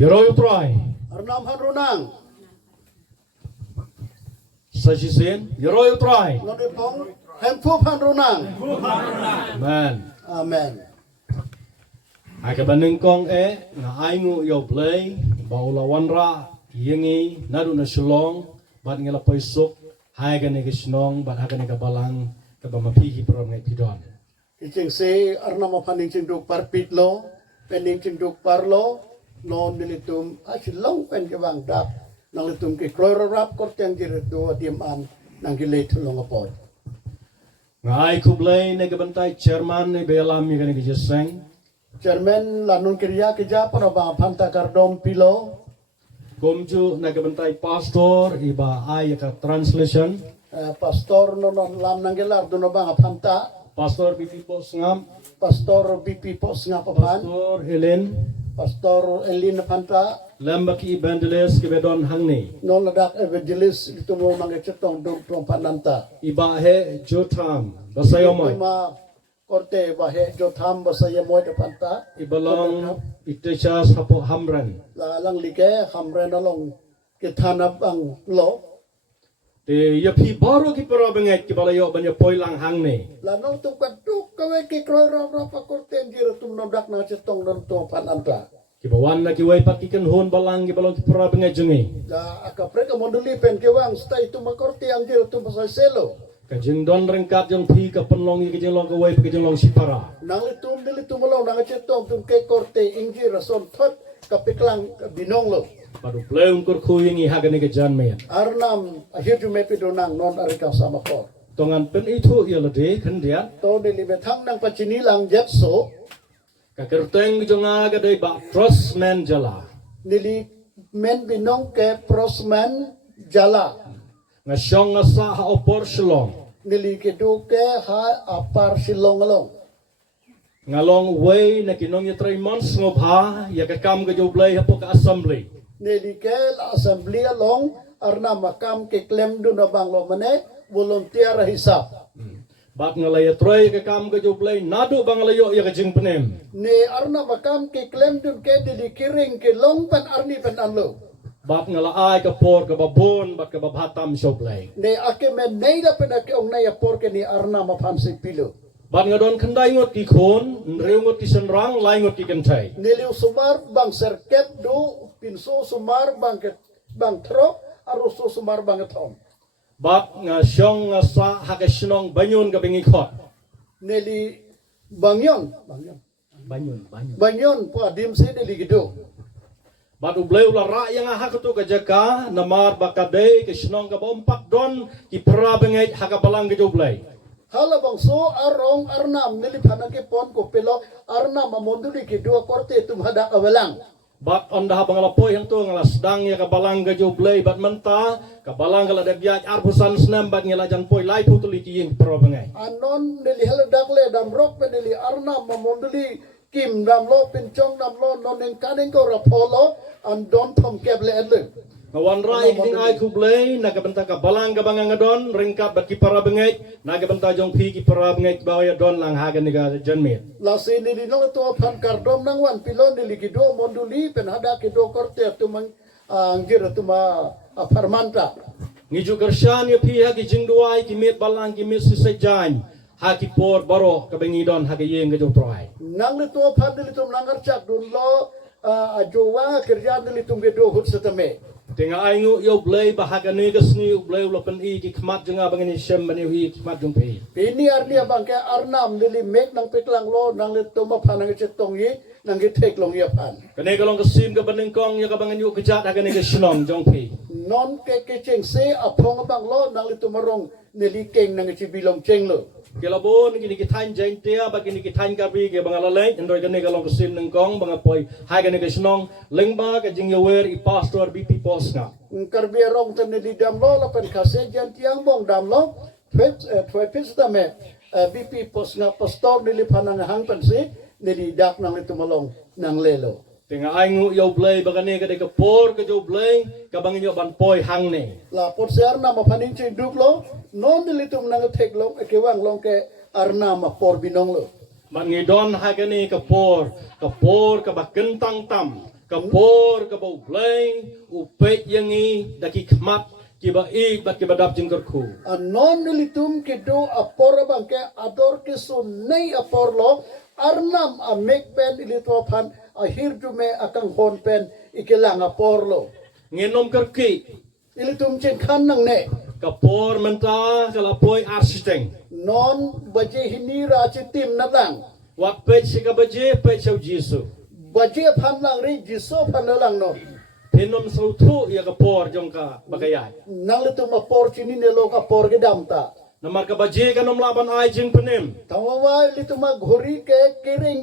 Yoroy utray. Arnam hanrunang. Sajisin. Yoroy utray. Nonipong hempup hanrunang. Amen. Amen. Ai ka banengkong nga aingu yo play baulawan ra yengi nadu na sulong bat ngela poisok hai ga ne gisnong bat ha ga ne ka balang ka ba mapihi pro ngai pidon. Icing se arnam paning cinduk parpitlo, pening cinduk parlo, non dilitum asilong pen kebang dak, nang litum ke klororap korteng jiret dua diaman nang gilet long apoy. Ngai ku play ne ka bantai chairman ne belam mi ga ne giseng. Chairman lanun kerja kerja para bang panta kardom pilo, Komju na ka bantai pastor iba ai ka translation. pastor nonon lam nang gelar dono bang panta, Pastor BP Pos Ngam, pastor BP pos ngapapan, Pastor Helen, pastor Elin panta, Lambaki Evangelist Kibedon Hangni, non ladak evangelis itu mau mangecetong dong tong pananta. Ibahe Jotam, Basayomay, Cuma korte bahe jotham basaya moy de panta Ibalong Itechas Hapo Hamran, lang like hamre nalong kithanap ang lo Te Yapi Baro Kiparabangay Kibalayo Banya Poilang Hangni, lanong tu kaduk kawe ki kroy ra pa korte jira tum nodak na cetong don to pananta Kibawan na kiway pakikan hon balang Kibalong Kiparabangay Jungi, la akapre ka monduli pen kewang stay tu makorte ang jira tum basay selo Kajing Don Rengkat Yung Pi Kapanlong Kajing Long Kaway Kajing Long Sipara, nang litum dili tumalaw nang cetong tum ke korte injira son thot kapiklang binong lo Padu Pleung Kurkuying Ihagani Kajan Mayan. arnam ahir jumepi donang non arika sama kor Tongan pen itu Yalade Kandiat, to dili betang nang pacini lang jetso Kakirteng Jonga Gadai Ba Trust Man Jala. nili men binong ke prosman jala Nga siyong nga sa haopor silong. nili kedu ke ha apar silong along Nga long way na kinong yung 3 months ngob ha, yakakam ka jublay hapo ka assembly. nili ke la assembly along arna makam ke klem do na banglo mane volunteer hisap Bat nga laya troy yakakam ka jublay, nado bang layo yakajing penem. ne arna makam ke klem dun ke nili kiring ke long pan arni pan anlo Bat nga laay ka por ka babon, bat ka babhatam jublay. ne ake men neida pen ake ong naya por ke ni arna mapansi pilo Bat nga don kanday ngot ki khon, nrew ngot ki senrang, lay ngot ki kantay. nili sumar bang serket do pinso sumar bang ke bang tro aruso sumar bang thom Bat nga siyong nga sa hakasinong banyon ka bingikot. neli bangyon banyon po adim se neli gido Bat ublay ula raya nga hakatu ka jaka, namar bakade, kasinong ka bompak don, ki parabangay hakabalang ka jublay. hala bang so arong arnam neli phanan ke pon ko pelo arnam amonduli gido korte tum hada awalang Bat on dah bang lapoy yang tu ngala sedang ya kabalang ka jublay, bat menta, kabalang ka lada biaj arbusan senam, bat ngala jan poy lai putuli ki yung parabangay. anon neli hala dakle dam rok pe neli arnam amonduli kim dam lo pincong dam lo nonen kanen ko rapolo an don thom keble edle Kawan rai kiting ay kublay, nagabenta ka balang ka bang don, ringkap bat ki parabangay, nagabenta jong pi ki parabangay bawaya don lang hagan ni ka janmit. lasi nili nang to pan kardom nang wan pilon nili gido monduli pen hada kido korte tumang anggir tuma parmanta Ngiju kersyan ya pi hagi jingduay ki mit balang ki mit sisajan, haki por baro ka bangidon hagi yeng ka jotray. nang to pan nili tum nangar cak dun lo ajowa kerja nili tum gido hut setame Tengah aingu yo blay bahaga negas ni blay ulo pen i ki kmat jenga bangani shem bani hi kmat jong pi. ini arni abang ke arnam nili mek nang piklang lo nang li tuma pan nang cetong yi nang gitek long ya pan Kane kalong kasim ka banengkong ya ka bangani yu kejat haga negas shlong jong pi. non ke cheng se apong abang lo nang li tumarong nili keng nang cibilong cheng lo Kilabon kini kitain jain tia bagi ni kitain kapi ke bangalalay endoi kane kalong kasim nengkong bangapoy haga negas shlong lengba ka jing yawer i pastor BP posna. Karbierong tan nili dam lo la pen kase jan tiang bong dam lo twepis tame BP pos nga pastor nili panang hang pensi nili dak nang itu malong nang lelo Tengah aingu yo blay bagane ka de ka por ka jo blay ka bangin yo banpoy hang ne. la pot se arna ma panin che duk lo non nili tum nang tek lo ke wang long ke arna ma por binong lo Man ngidon hagani ka por ka bakentang tam kapor kabau blay upet yangi daki khmat kiba ik bat kiba dap jingkerku Non nilitum kedo apor bangke ador ke so nei apor lo arnam a make pen ilito pan a hirdume akang hon pen ikelang apor lo. ngenom kerki Ilitum chen kan nang ne. kapor menta kalapoi arsiteng Non baje hinira chitim nadang. wat pet sikabaje pet sau jisu Baje pan lang ri jiso pan lang no. penom sautu ya kapor jongka bagayai Nang litum apor chini ne lo kapor ke damta. namar kabaje kanom laban ai jing penem Tawawa litum ghori ke kering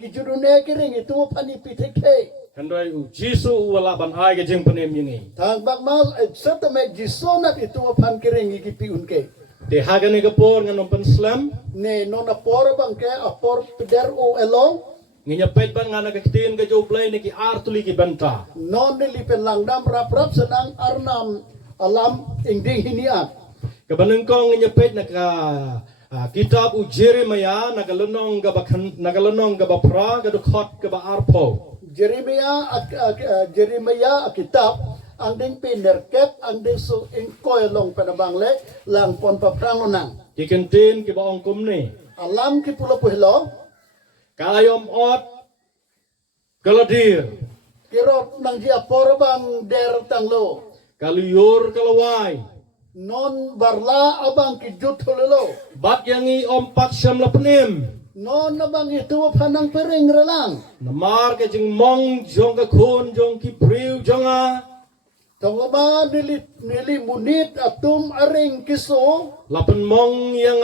kijurune kering itu pani pitek ke. Kandai jisu walaban ai ke jing penem yangi Tang bak mas serta me jiso nak itu pan kering iki unke. te hagane kapor nganom penslam Ne non apor bangke apor pider o elong. nginya pet ban ngana ketin ke joblay niki artuli ki banta Non nilipen langdam rap senang arnam alam ingding hinian. kabanengkong nginya pet naka kitab u Jeremia nagalunong ga bapra ga dukhot ga ba arpo Jeremia kitab ang ding pinerket ang ding so ingkoy long panabangle lang pon paprangonang. kikentin ki ba ongkum ni Alam ki pula puhlo kayom ot kaladir kirot nang dia porbang der tanglo. kaliyur kalawai Non barla abang ki jutulelo. bat yangi ompat syam lapenim Non abang itu panang pering relang. namar ke jing mong jong ka kun jong ki priu jonga Tongoma nili munit atum aring kiso. lapen mong yang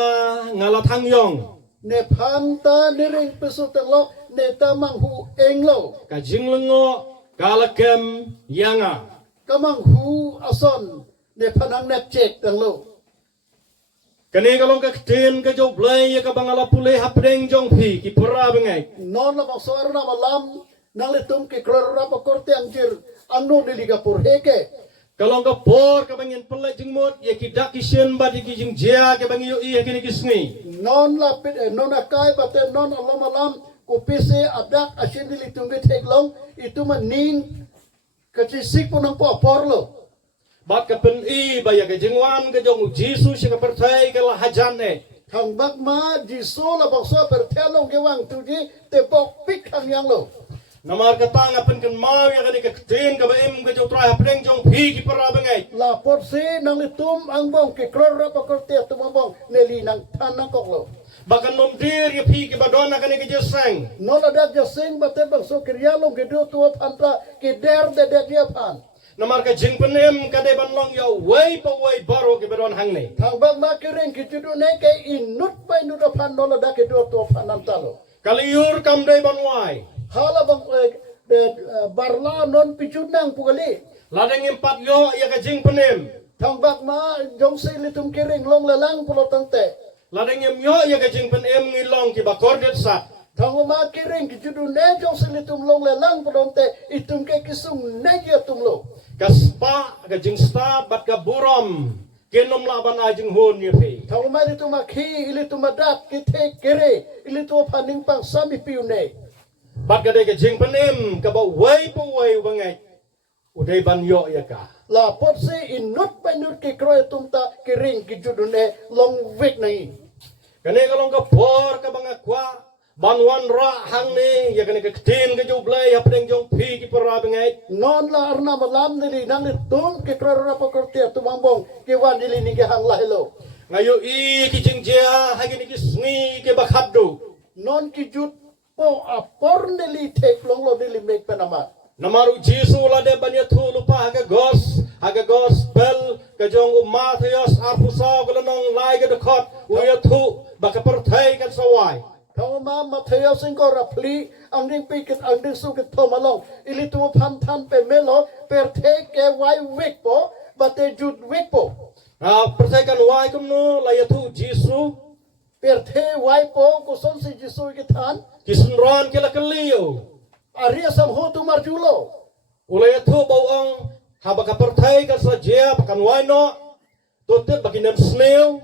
ngalathang yong Ne phanta niring peso telo ne tamang hu englo ka jing lengo kalakem yanga kamang hu ason ne panang ne cek telo kane kalong ka tin ka jo blay ya ka bangala pule hapdeng jong phi ki pura bengai non la masor na malam nang litum ke krora pa korte anjir angno niliga por heke kalong ka por ka bangin pele jing mot ya ki dakishen ba di ki jing jia ka bangi yo i ki ni kisngi non la pit non akai pate non alom alam ko pese adak asin nilitum ke teglong itu manin kachisik punang po porlo bat ka pen i ba ya ka jingwan ka jong jisu si ka perthai ka la hajan ne Kang bak ma jiso la bakso per telong gewang tuji te bok pik kang yang lo. namar ka tanga pen kan mau ya ka ni ka tin ka ba em ka jo trai hapdeng jong phi ki pura bengai La porsi nang litum ang bong ke kror pa korte tumambong neli nang tanang koklo. bakan nom dir ya phi ki ba dona ka ni ka jesang Non ada jasing bate bakso krialong ke do tuap antra ke der de dia pan. namar ka jing penem ka de ban long ya wei pa wei baro ki ba don hang ne Kang bak ma kering ke judu ne ke inut pa inut pan non ada ke do tuap anam talo. kaliyur kam de ban wai Hala bang barla non picunang pugali. ladeng empat yo ya ka jing penem Kang bak ma jong se litum kering long lalang pulo tante. ladeng em yo ya ka jing penem ngilong ki ba kordet sa Tango ma kering ki judu ne jong se litum long lalang pulo tante itum ke kisung ne ya tumlo. kaspa ka jing sta bat ka buram kenom laban ajing hon ye pe Tango ma litum akhi ilitum adat ki te kere ilitum paning pang sami piune. bat ka de ka jing penem ka ba wei pa wei bangai udai ban yo ya ka La pot se inut pa inut ki kroy tumta kering ki judu ne long wek nai. kane ka long ka por ka banga kwa banwan ra hang ne ya kane ka tin ka jo blai hapdeng jong phi ki para bengai Non la arna malam nili nang litum ki kroy rapa korte tumambong ki wan nili ni ki hang lahelo. ngayo i ki jing jia ha ki sngi ke ba khaddu Non ki jut po apor nili tek long lo nili make penamat. namaru jisu la de ban ya thu lupa ha ka gospel ka jong Matthews arpusa ko nong lai ka dekot u ya thu ba ka perthai ka sawai Kau ma Mateo singko rapli ang ding pikit ang ding sukit tomalong ili tu pantan pe melo per te ke wai wik po bate jud wik po perthai kan wai kum no la ya thu jisu per te wai po ko son si jisu ikitan kisun ron ke la kaliyo aria sam ho tu marjulo ulay thu bawang haba ka perthai ka sa jia pakan wai no to te bakinam snail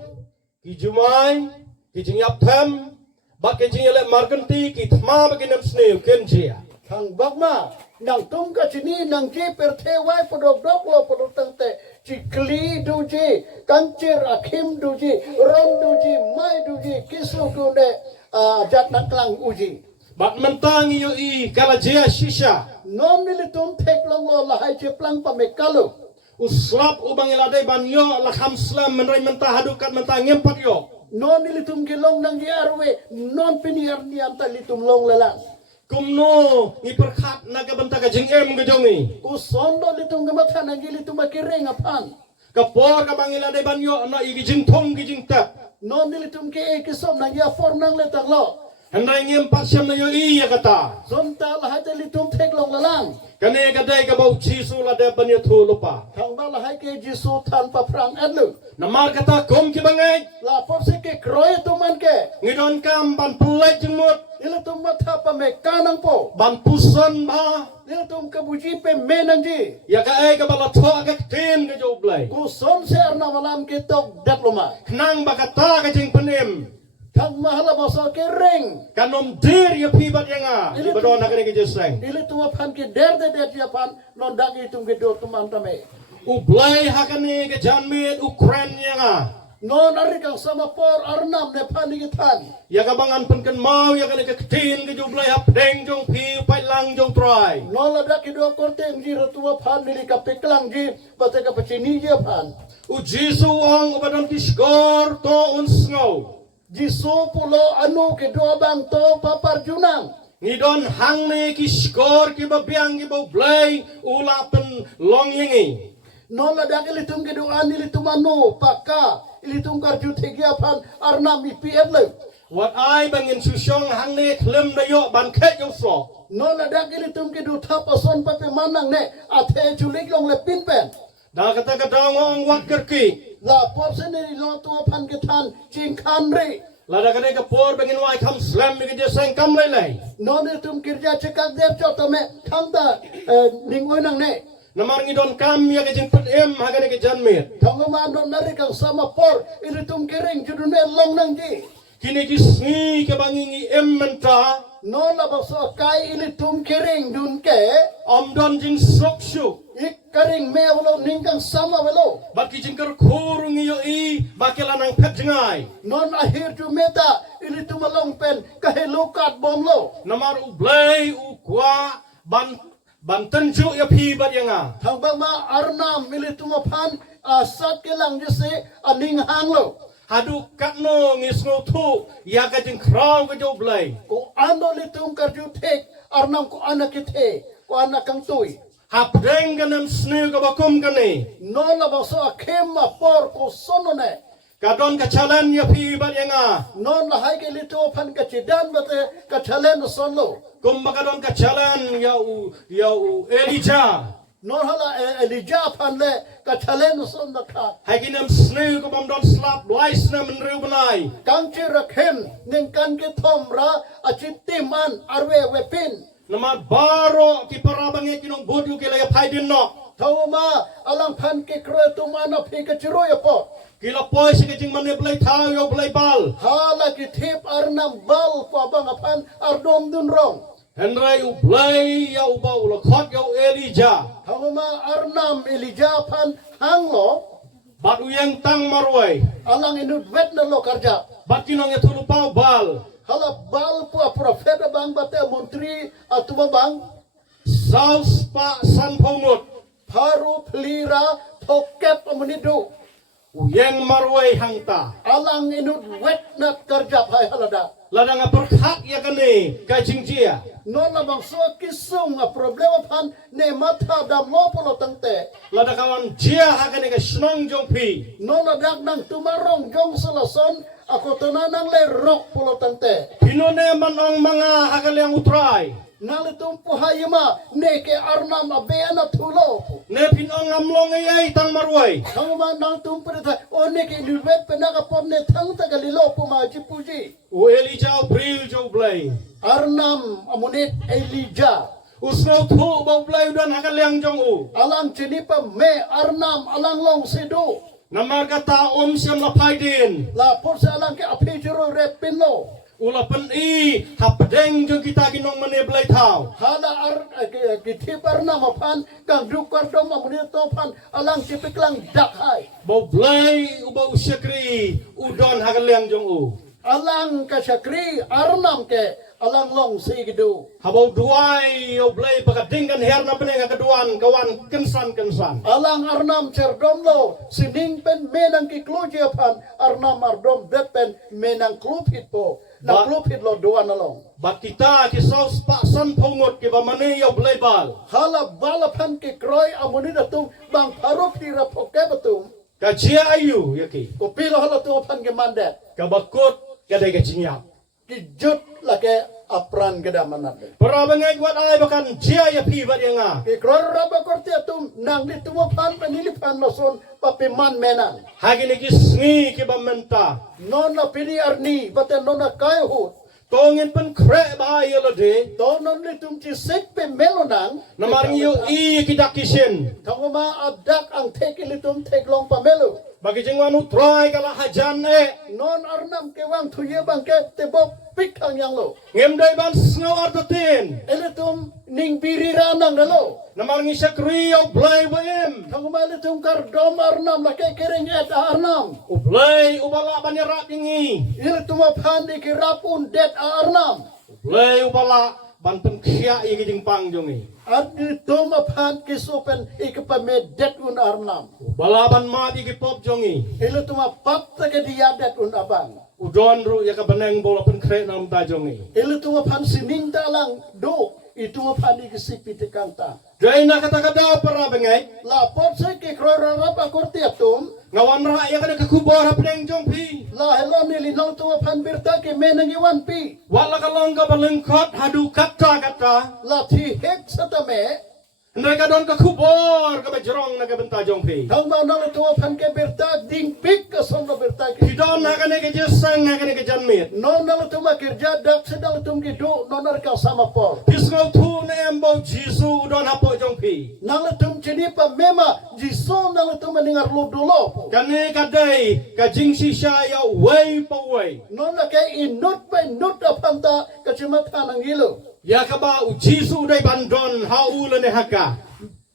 ki jumai ki jingyap tham bak ke jingle markanti ki thma bakinam snail ken jia kang bagma nang tum ka chini nang ji per the wai podok dok lo podok tangte chi kli du ji kancir akhim du ji ron du ji mai du ji kisu du ne jat naklang uji Bat mentang iyo I kala jia shisha. non militum thek long lo la hai che plang pa me kalu Uslap ubang iladai banyo la khamslam menrai mentah hadukat mentah ngempat yo. non militum ki long nang ji arwe non piniar ni am ta litum long lalang Kumno ngi perkhat naga bentah ka jengem ke jongi. ku sondo litum ke matha nang ji litum akiring apan Kapor ka bang iladai banyo na igi jingtong ki jingtap. non militum ke kisom nang ya for nang le tak lo Hendai ngempat syam na yo I ya kata. zonta la hai te litum thek long lalang Kane kadai ka bau jisu la de banyo thu lupa. thang ba la hai ke jisu than pa prang adlu Namar kata kom ki bangai. la por se ke kroy tu man ke Ngidon kam ban pulai jengmut. ila tum matha pa me kanang po Ban puson ba. ila tum ke buji pe menang ji Ya ka ai ka bala tho ka tin ka jo blai. ku son se arna malam ke tok dak loma Knang ba kata ka jeng penim. thang mahala maso ke ring Kanom dir ya pibat yang a. Di badon nak ni jeseng. ila tum pan ke der de der japan non dagi tum ke do tum tame U blai hakani ke janmit Ukraine yang a. non ari kang sama por arnam ne pan ke tan Ya ka bangan penken mau ya ka ni ke tin ke jo blai hap deng jong pi pai lang jong try. non la dak do korte ji ro tum pan ni ka peklang ji pate ka pachini je pan U jisu ang badon kiskor to uns ngau. jisu pulo anu ke do bang to papar junang Ngidon hang ni kiskor ki babiang ki bau blai ulapen long yengi. non la dak ilitum ke do an ilitum anu paka ilitum karju tegia pan arnam IPF le Wat ai bangin susyong hang ni klem dayo ban ket yo so. non la dak ilitum ke do thap ason pape manang ne athe chulik long le pin pen Da kata kata ngong wat kerki. la por se ne lo to pan ke tan ching khan re Lada kata ke por bangin wai kam slam mi ke jeseng kam lai lai. non ilitum kirja cekak der cho tame thangta ningoy nang ne Namar ngidon kam ya ke jeng pet em hagane ke janmit. thangma non nari kang sama por ilitum kering judune long nang ji Kini kisngi ke bangingi em menta. non la baso kai ilitum kering dun ke Om don jing sok syuk. ik kering me walo ningkang sama walo Baki jing ker kurung iyo I bakela nang pet jengai. non akhir tu meta ilitum long pen kahelukat bom lo Namar u blai u kwa ban tenjuk ya pi bat yang a. thang bang ma arnam ilitum pan asat ke lang jese aning hang lo Hadu katno ngisno tu ya ka jing kraw ke jo blai. ko ando litum karju tek arnam ko anak kite ko anak kang tui Hapdeng ganam snu ka bakum kani. non la baso akem ma por ko sonone Kadon kacalan ya pi bat yang a. non la hai ke litu pan ka chidan bate ka chalen son lo Kum bakadon kacalan ya u Elijah. non hala elija pan le ka chalen son da kha Haginam snu ka bam don slap wais na menriu benai. kang chi rakhem ning kan ke thom ra achiti man arwe wepin Namar baro ki parabange kinong bodu ke laya paidin no. thawma alang pan ke kre tu mana phi ka chiro ya po Kila poi si kajing mane blai tau yo blai bal. hala ki thip arnam bal po bang pan ardom dun rong Henry u blai ya u bau lo khot yo Elijah. thawma arnam elija pan hanglo Bat uyang tang marwai. alang inut vet na lo karja Bat kinong ya tulu pau bal. hala bal po profet bang bate menteri atuma bang Saus pa san pongut. paru pelira pokep amenidu Uyang marwai hangta. alang inut wet nat kerja pai halada Ladang perkhat ya kani kajing jia. non na bang so kisung a problema pan ne mata dam lo polo tangte Ladang kawan jia hakani ka snong jong pi. non na dak nang tumarong jong selason ako tunanang le rok polo tangte Pinone manong mga hakali ang utray. nang tumpu hayama ne ke arnam abeana thulo Ne pinong amlong ay tang marway. thangma nang tumpu ta one ke lubet penaka pon ne thang ta galilo puma jipuji U Elijah bril jo blay. arnam amunit elija Usno tu bau blay dan hakali ang jong u. alang cinipa me arnam alang long sedo Namar kata siam la paidin. la por sa alang ke apejero repino Ula pen I hapdeng jong kita ginong mane blay tau. Hala giti parna mapan kang dukar dom amuni topan alang cipiklang dakhai. Bau blay ubau syakri udon hagaliang jong u. Alang kasyakri arnam ke alang long sigidu. Habau duai o blay pakadingkan herna peneng kaduan kawan kensan. Alang arnam cerdomlo sining pen menang ki kluji apan arnam ardom depen menang klupit po. Na klupit lo duan along. Bat kita kisau paksan pungut ke bamane o blay bal. Hala balapan ki kroy amuni datum bang parok di rapoke betum. Kajia ayu yaki. Kupilo hala tu apan ke mandet. Kabakut kadai kajinyap. Kijut lake apran kedamanat. Para bengai buat ay bakan jia ya pi bat yang ah. Ki kroy rapa korti atum nang di tumo pan penilipan loson papiman menang. Hagi ni kisngi ke bamenta. Nona pini arni bate nona kayhut. Tongin pen krek bahaya lo de. Tonon litum cisik pe melonang. Namaring yu I kidak kisin. Tangoma adak ang teki litum teklong pamelu. Bagi jengwan utrai kala hajan Non arnam kewang tuye bangke tebok pikang yang lo. Ngemdai ban snow artotin. Elitum ning biri ranang dalo. Namaring isyakri o blay baim. Tangoma litum kardom arnam lake kering et arnam. Ublay ubala banyarat ingi. Elitum apan ikirapun det arnam. Ublay ubala ban penkia i kijing pangjongi. At elitum apan kisupen ikapamedet un arnam. Ubala ban mati ki pop jongi. Elitum apat ke diadet un abang. Udon ru ya kabaneng bola pen krek nam tajongi. Elitum apan sining dalang do. Itu apan ikisik pitikanta. Dai na kata-kata para bengai. Lapor sa kikrora rapa korti atum. Ngawan ra ya kada kakubor hapdeng jong pi. La hello nili nang tu apan birta ke menang iwan pi. Wala kalong ka balengkot hadu kata. La thi hek satame. Ndai ka don kakubor ka bajrong na ka benta jong pi. Tang mau nang tu apan ke birta ding pik ka som birta ke. Hidon na ka ne ka jesang na ka ne ka janmit. Non nang tu makirja dak sedang tum ki do nonar ka sama por. Pisngau tu na embo Jisu udon hapo jong pi. Nang tum chini pa mema jisom nang tum meningar lu dulu. Kane kadai ka jingsi ya way pa way. Non na ke inut pa inut apan ta kacimata nang ilu. Ya ka ba u Jisu dai bandon haula ne haka.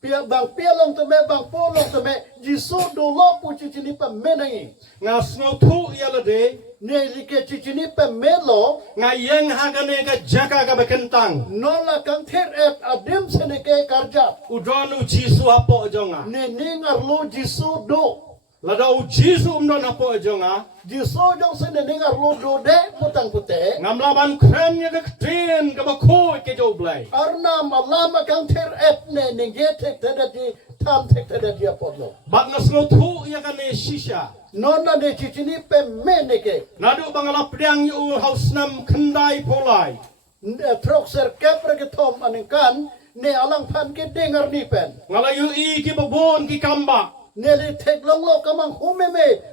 Pia bang pialong teme bang polong teme jiso dulu pu cicini pa menangi. Nga snau tu ya la de. Ne like cicini pa melo. Nga yang haka ne ka jaka ka bekentang. Nola kang ter et adim seneke karja. Udon u Jisu hapo jonga. Ne ningar lo jiso do. Lada u Jisu umdon hapo jonga. Jiso jong sene ningar lo do de putang pute. Ngamlaban kren ya ka ktin ka bakoi ke joblay. Arna malama kang ter et ne ningetek tedati tam tek tedati apodlo. Bat na snau tu ya ka ne shisha. Nona ne cicini pa meneke. Nadu bangala pedang yu haus nam kendai polai. Trok ser kepre ke tom aningkan. Ne alang pan ke dengar nipen. Ngala yu I ki babon ki kamba. Neli tek long lo kamang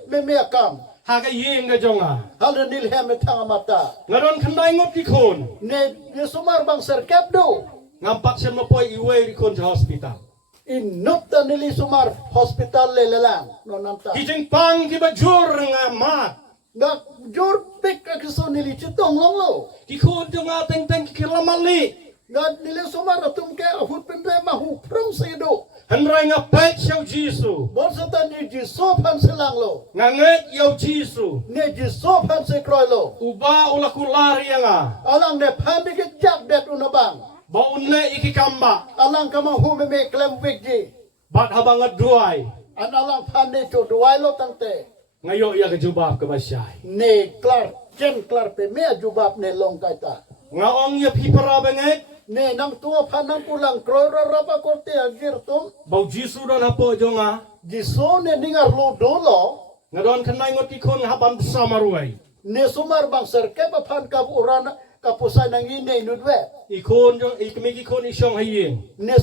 meme akam. Haka yeng ka jonga. Hal nil heme tanga mata. Ngaron kendai ngot ki kon. Ne sumar bang serkep do. Ngampat siya mapoy iwe di kon sa hospital. Inut ta nili sumar hospital lelelang. No nanta. Kijeng pang ki bajur nga mat. Nggak jur pik akiso nili citong long lo. Ki kon jonga teng ki kilamali. Nggak nili sumar atum ke ahut pende mahu prong sedo. Henry nga pek siya Jisu. Bolsa ta ni jisopan silang lo. Nga nget yaw Jisu. Ne jisopan se kroy lo. Uba ula kulari nga. Alang ne pandi ke jak det unabang. Baun ne iki kamba. Alang kamang meme klem wikji. Bat habang aduay. An alang pandi cho duai lo tangte. Ngayo ya kejubab ke basyay. Ne klar pe me jubab ne long kaita. Nga ong ya pipara benget. Ne nang tua panang pulang krora rapa korte agir tum. Bau Jisu don hapo jonga. Jiso ne ningar lo dolo. Nga don kenai ngot ki kon haban bersama ruay. Ne sumar bang serke papan kap urana kapusay nang ine nudwe. Ikon jong ikmiki kon isyong hayeng. Ne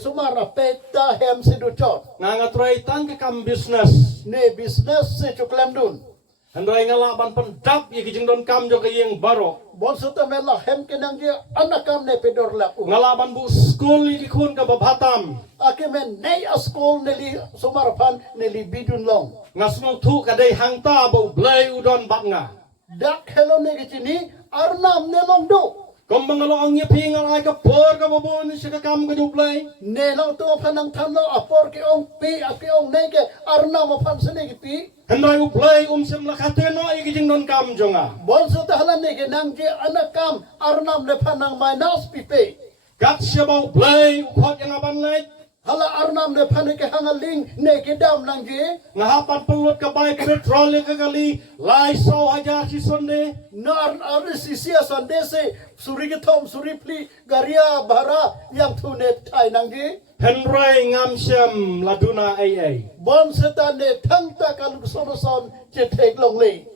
sumar apeta hem sidu chot. Nga ngatray tang ke kam business. Ne business se chuklem dun. Andray nga laban pendap ya kijeng don kam jo kayeng barok. Bon suta mela hem kenang dia anakam ne pedor laku. Nga laban bu school iki kon ka babatam. Ake men nei a school neli sumar pan neli bidun long. Nga smau tu kadai hangta bau blay udon bat nga. dak hello ne gini arnam ne long do Kom bangalo ang yapi nga ay kapor ka babo ni siya kakam ka jublay. ne lang to panang tanlo apor ke ong pi ke ong ne ke arnam pan sene ke pi Henday ublay siyam lakate no ay kijing non kam jonga. bon so tahlan ne ke nang je anakam arnam ne panang minus pi pe Kat siya ba ublay ukhot yang aban lay. hala arnam ne pan ke hangaling ne ke dam nang je Nga hapan pelot ka bay petrol ka gali. Lay so haja si sonde. nar sia sondese suri ke thom suri pli garia bara yang thu ne thai nang je Henry ngam siyam laduna ay. bon setan ne thang ta kal son son che thek long le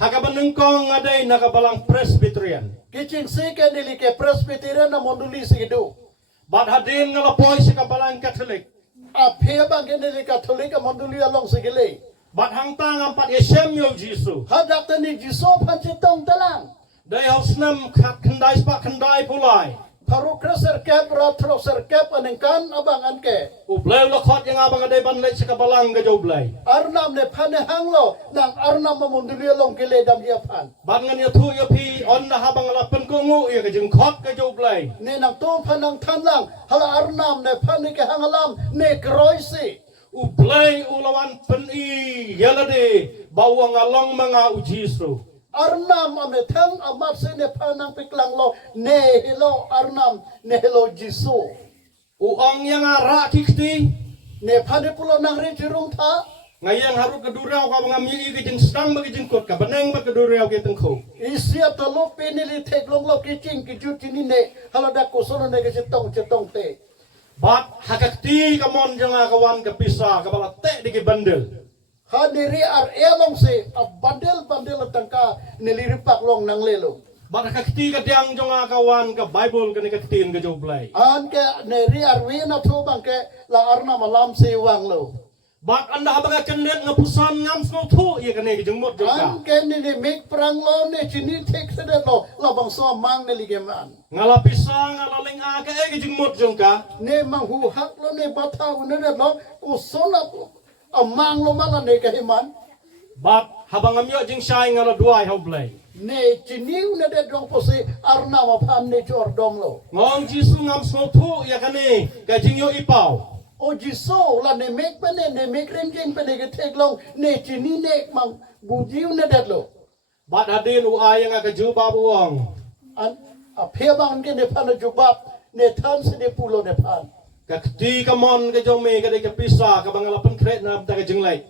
Hakabaneng kong ngaday nakabalang Presbyterian. Kicing si ke nili ke presbyterian na monduli sigidu. Bat hadin ngalapoy si kabalang Katolik. A phe bang ke nili katolik monduli along sigili. Bat hangtang ampat yesem yo Jisu. Hadak tani jiso pancitong talang. Day hausnam kendai spak kendai pulai. Paru kreser kep ratro ser kep anengkan abangan ke. Ublay lakot yang abang aday banlay si kabalang gajoblay. Arnam ne pane hanglo nang arnam monduli along kile dam yapan. Bat ngan yatu yapi on na habang alapan kungu ya kajengkot gajoblay. Ne nang to panang tanlang hala arnam ne pane ke hangalam ne kroisi. Ublay ulawan peni yalade bawang along mga ujisu. Arnam amethang amat se ne panang piklang lo ne hilo arnam ne hilo jisu Uang yang arak kikti. ne phane pulo nang ri jirung tha Ngayang harus kedurau ka mga mii kajeng sedang bagi jengkot ka beneng ba kedurau ka tengko. isia talo penili thek long lo kiching kichu chini ne halada kosono ne ke cetong te Bat hakakti kamon janga kawan kapisa kabala te di bandel. ha niri ar elong se a bandel tangka niliripak long nang lelo Bat hakakti ka diang janga kawan ka Bible ka nikaktin ka joblay. an ke niri ar wi na thu bang ke la arna malam se wang lo Bat anda habang kenet ngapusan ngam snow tu iya ka ne jengmot jengka. an ke ni mik prang lo ne chini thek se de lo la bang so mang ne ligeman Ngalapisa ngalaling aga jengmot jengka. ne mang hu hak lo ne batha ne de lo ko sona amang lo mala ne ke himan Bat habang amyo jeng syai ngala duai hoblay. ne chiniu ne de dong posi arna ma pham ne chor dong lo Ngong Jisu ngam snow tu iya ka ne ka jengyo ipaw. o jiso la ne mek pe ne mek ren jeng pe ne ke thek long ne chini ne mang bu jiu ne de lo Bat hadin uay nga ka juba buong. an a phe bang ke ne phan jubab ne than se de pulo ne phan Kakti kamon ka jome ka de ka pisa ka bangalapan kret na ta ka jenglay.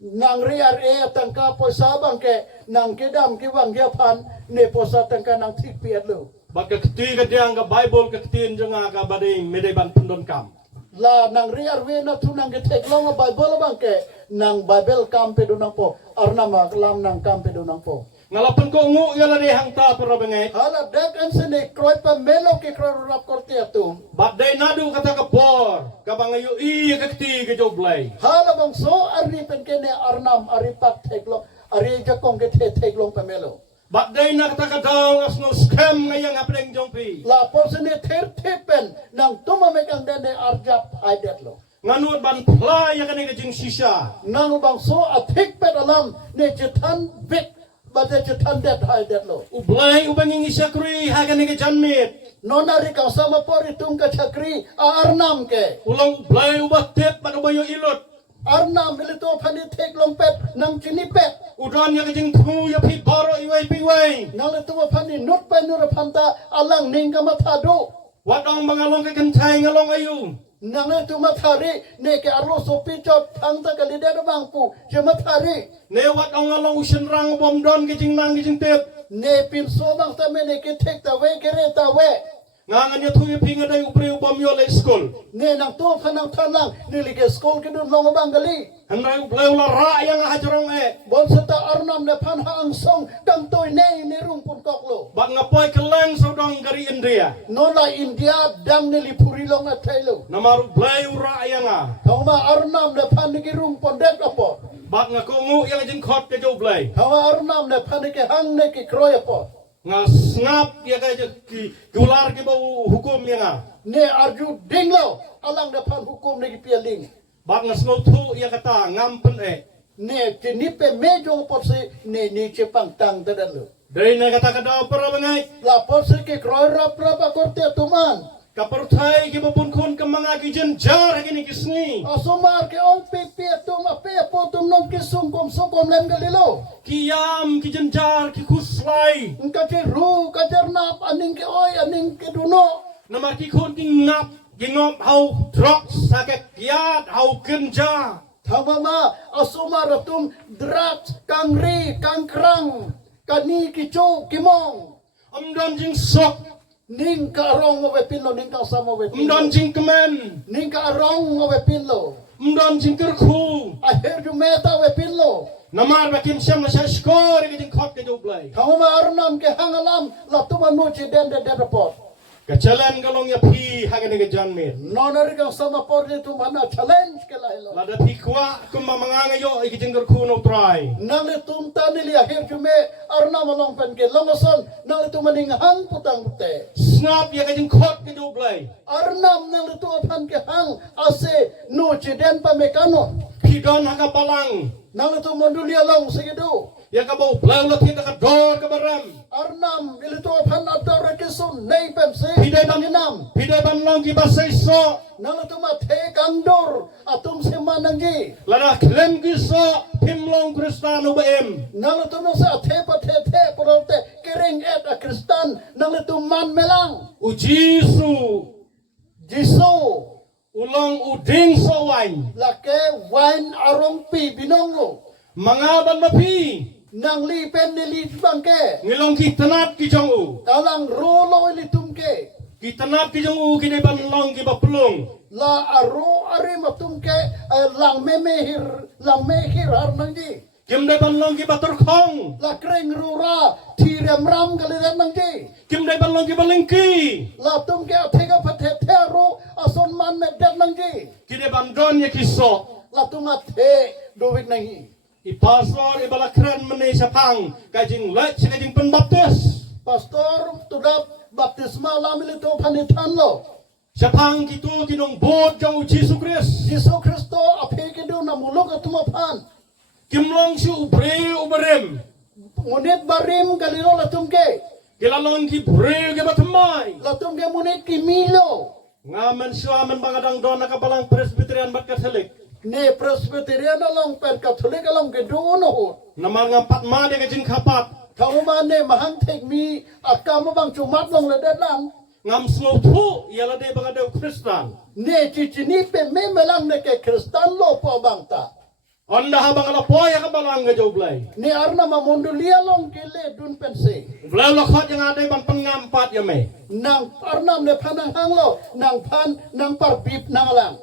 nang riar e tangka poisa bang ke nang ke dam ke bang ya phan ne posa tangka nang thik piat lo Bat kakti ka diang ka Bible kaktin janga ka bading medeban pendon kam. la nang riar we na tu nang ke thek long bible bang ke nang bible kam pe do nang po arna ma lam nang kam pe do nang po Ngalapan ko ngu yala de hangta para bangay. hala dak an se ne kroi pa melo ke kroi rap korte atum Bat day nadu kata ka por ka bangayo iya kakti ka joblay. hala bang so arni pen ke ne arnam ari pak thek long ari jakong ke thek long pa melo Bat day na kata ka daw asno scam ngayang apreng jongpi. la por se ne ther thepen nang tuma me kang den ne arjap ai det lo Nganut ban play ya ka ne ka jeng sisa. nang bang so a thik pet alam ne chetan bek bade chetan det ai det lo Ublay ubanging isakri ha ka ne ka janmit. nonari kang sama pori tung ka chakri a arnam ke Ulang ublay ubat tip pakabayo ilot. arnam milito phani thek long pet nang chini pet Udon ya ka jeng thu ya pi baro iway piway. nang le tu phani not pa nur phanta alang ning ka matha do Wat ang mga long ka kantay ngalong ayu. nang le tu mathari ne ke arlo so pi chot thang ta ka le de bang pu je mathari Ne wat ang ngalong usin rang bom don ka jeng nang ka jeng tip. ne pin so bang ta me ne ke thek ta we ke re ta we Ngangan ya thu ya pi ngaday upre ubom yo le school. ne nang to phanang thanang ne li ke skol ke dun long bang gali Henry ublay ula ra yang hajarong bon seta arnam ne phan hang song dang toy ne ne rung pun kok lo Bat ngapoy kelang saudong gari India. nona India dang ne li puri long a thailo Namaru blay ura yang thoma arnam ne phan ki rung pon det apo Bat ngakungu yang jeng khot ke jo blay. thoma arnam ne phan ki hang ne ki kroy apo Nga snap ya ka ki gular ki bau hukum yang ne arju dinglo alang ne phan hukum ne ki pialing Bat nga snow thu ya kata ngampen Ne tinipe mejo porsi ne ni cepang tang tadalu. Dari na kata-kata para bangai. La porsi ke kroy rap korte tuman. Kapertai ki bapun kun kemanga ki jenjar kini kisni. Asumar ke ong pipi tum ape po tum nom ke sungkom sungkom lem galilo. Kiam ki jenjar ki kuslai. Engka ke ru kajar nap aning ke oi aning ke duno. Namar ki kun ki ngap ki ngop hau drugs sake kiat hau kenja. Thamama asumar tum drat kangri kangkrang kani kicu kimong. Amdan jing sok. Ning ka arong ngo pinlo ning ka sama we Amdan pinlo. jing kemen. Ning ka arong ngo pinlo. Amdan jing kerku. Aher ju meta we pinlo. Namar bakim syam na syah skor ki jing khot ke joblay. Thamama arnam ke hangalam la tuma no chi den de report. Kecalan kalong ya pi hagen ke janmir. Nonari kang sama por de tum hana challenge ke lahilo. Lada pi kwa kumma manganga yo iki jing kerku no try. Nang le tum tani li aher ju me arnam along pen ke longoson nang le tum maning hang putang pute. Snap ya ke jing khot ke joblay. Arnam nang le tum pan ke hang ase no chi den pa mekano. Pidon haka palang. Nang le tum monduli along segidu. Ya ka bau blau la tinda ka dor ka baram. Arnam ilito pan ador ke sun nei pem se. Pidai ban long ki basai so. Nang le tum te kangdor atum se manangi. Lada klem ki so pimlong kristano baem. Nang le tum no sa te pa te porote kering et a kristan nang le tum man melang. Ujisu Jisu ulong uding so wain. lake wine arong pi binongo Mangaban mapi. nang li pen li bangke Ngilong ki tanap ki jong u. talang rolo li tumke Ki tanap ki jong u ki de ban long ki bapulong. la aro ari matumke lang mehir har nangji Kim de ban long ki batur khong. la kreng rura tirem ram galiran nangji Kim de ban long ki balengki. la tumke athega pathe thero ason man me det nangji Ki de ban don ya ki so. la tumathe dovik nangi Ipasor ibala keren mene sapang kajing lech kajing penbaptis. pastor tudap baptisma lamili to panitan lo Sapang kitu kinong bod jong Jesu Kris. Yesus Kristo ape kedu na mulok atuma pan Kimlong si ubre uberem. munit barim galilo latumke Kilalong ki bre ke batamay. latumke munit kimilo Ngamen suamen bangadang don nakabalang presbyterian bat katolik. ne presbyterian along per katolik along kedu no Namar ngampat ma de kajing kapat. kamu mane mahang tek mi akam bang cumat long ledelang Ngam snotu yala de bangadau Kristan. ne cicini pe me melang ne ke kristan lo po bangta Onda habang ala poya kabalang ga joblay. ne arna mamundulia long kele dun pense Vlau lokot yang ada bang pengampat ya me. nang arnam ne panang hang lo nang pan nang parbip nang lang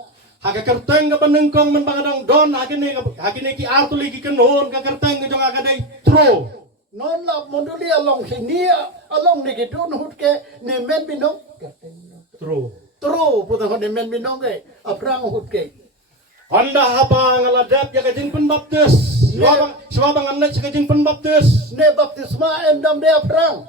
Haka kerteng ka panengkong men bangadang don hakine ki artuli ki kenon ka kerteng ka jong akadai tro. non la monduli along sini along ni gitu nuhut ke ne men binong Tro. tro puta ko ne men binong ke aprang hut ke Onda habang aladap ya kajing penbaptis. Suabang anlek kajing penbaptis. ne baptisma endam de aprang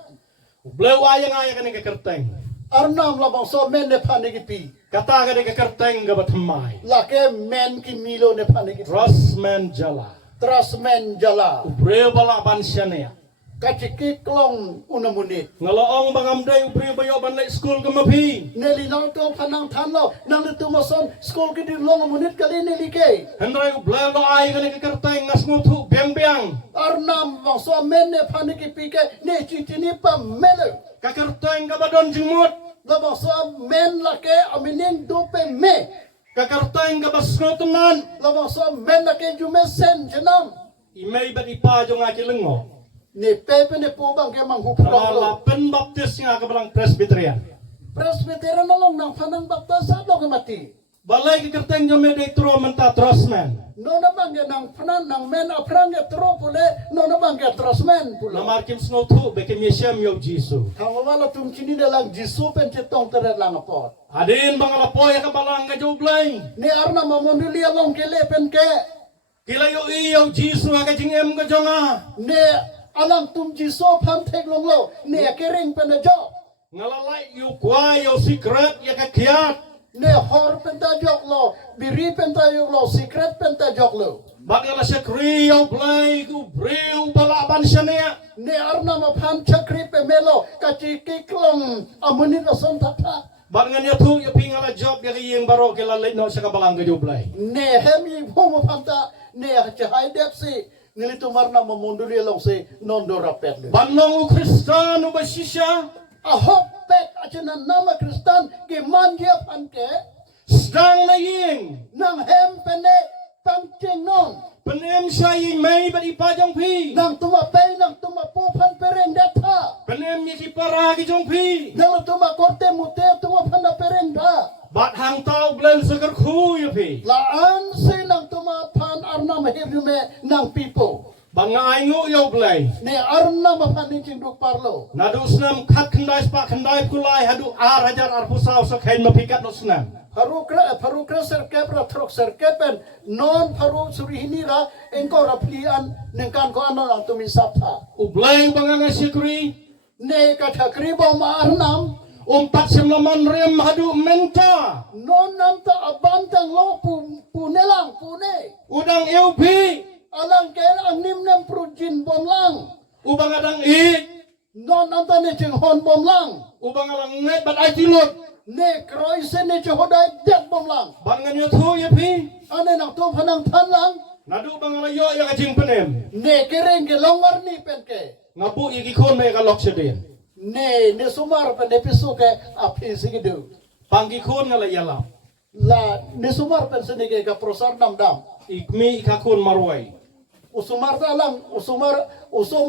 Blau ayang ayang ka kerteng. arnam la bang so men ne panigi pi Kata ka ka kerteng ka batamay. la ke men ki milo ne panigi Trust man jala. tras men jala Ubre bala bansyane. kaciki klong unamunit Ngalaong bangamday ubre bayo banlay school ka mapi. ne li nang to panang tan lo nang le tumason school ki di long munit kali ne li ke Hendray ubla lo ay ka ka kerteng ngas ngutu biang-biang. arnam bang so men ne panigi pi ke ne cicini pa mele Ka kerteng ka badon jengmut. la bang so men la ke amining dope me Kakarteng ka basnotunan. labang so men na ke jume sen jenam Imay ba ipa jong aki lengo. ni pepe ne po bang ke mang hupro Kamala penbaptis nga kabalang presbyterian. presbyterian along nang panang baptisa do ke mati Balay kakarteng jong medek tro menta trosman. no na bang ke nang panan nang men aprang ke tro pule no na bang ke trosmen pula Namarkim snotu bekem yeshem yo Jisu. kamu wala tum kini dalang jisu pen cetong tere lang apot Adin bang alapoy kabalang ka joblay. ni arna mamonduli along ke lepen ke Kila yo iyo Jisu nga kajing em ka jonga. ni alang tum jisu pam tek long lo ni kering pen na jo Ngalalay yo kwa yo secret ya kakiat. ne hor pen ta jok lo biri pen ta jok lo secret pen ta jok lo Bat ngala syakri yaw play ku briu balaban syania. Ne arna mapan chakri pe melo kaci kiklong amunin ason tata. Bat ngan ya tu ya pingala job ya kiyeng baro kila lino sa kabalang gajo play. Ne hemi homo panta ne hachai depsi ngilitu marna mamunduli long se nondora pedle. Banong Kristan u basisya. Ahok pet achana nama Kristan ke manjia panke Sedang na ying. nang hem pene pangceng non Penem saying may bat ipajong pi. nang tuma pe nang tuma po pan pereng data Penem yaki paragi jong pi. nang tuma korte mute tuma pan na pereng da Bat hang tau blen seger ku ya pi. laan se nang tuma pan arna mahirme nang pipo Bangay ngu yaw play. ne arna mapanin cingduk parlo Nadu senam kat kendai spak kendai kulai hadu hajar arpusaw sa kain mapikat no senam. Parukra serkep ra trok serkepen non paru surihini ra engko raplian nengkan ko ano ang tumisapta Ubleng bangang syakri. ne katakribo maarnam Umpat semlaman rem hadu menta. non namta abantang lo punelang pune Udang yaw pi. alang ken ang nimnem prujin bomlang Ubang adang i. non namta ne ching hon bomlang Ubang alang net bat ay tilot. ne kroise ne chohodai det bomlang Bangan ya tu ya pi. ane nang to panang tanlang Nadu bang ala yo ya kajing penem. ne kereng ke longwar ni penke Ngabu iki kon may kalok sedin. ne sumar pa ne piso ke api sigidu Panggi kon ngala yalam. la ne sumar pa senike ka prosar nam dam Ikmi ikakon marway. usumar ta lang usumar